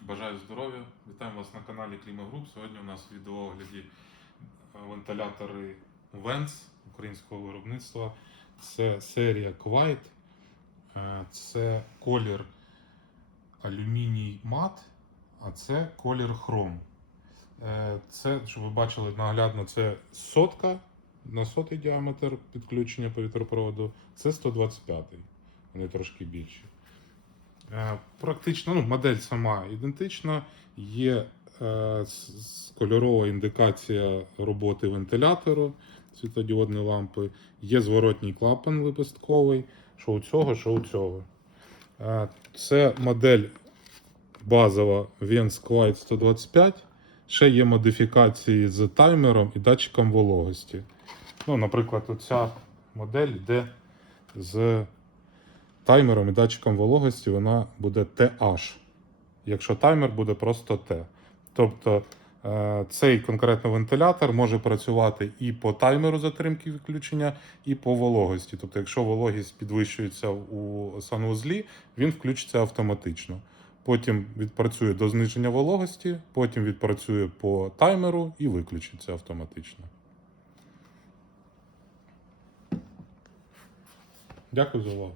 Бажаю здоров'я! Вітаємо вас на каналі Клімагруп. Сьогодні у нас в відеоогляді е, вентилятори Vents українського виробництва. Це серія Quiet. Е, Це колір алюміній мат, а це колір хром. Е, Це, щоб ви бачили наглядно, це сотка на сотий діаметр підключення повітропроводу. Це 125. Вони трошки більші. Е, Практично ну, модель сама ідентична. Є е, кольорова індикація роботи вентилятору світлодіодної лампи. Є зворотній клапан лепестковий, що у цього, що у цього. Е, це модель базова Vents Quiet 125. Ще є модифікації з таймером і датчиком вологості. Ну, наприклад, оця модель йде з таймером і датчиком вологості вона буде TH, якщо таймер буде просто T. Тобто е, цей конкретно вентилятор може працювати і по таймеру затримки відключення, і по вологості. Тобто, якщо вологість підвищується у санвузлі, він включиться автоматично. Потім відпрацює до зниження вологості, потім відпрацює по таймеру і виключиться автоматично. Дякую за увагу.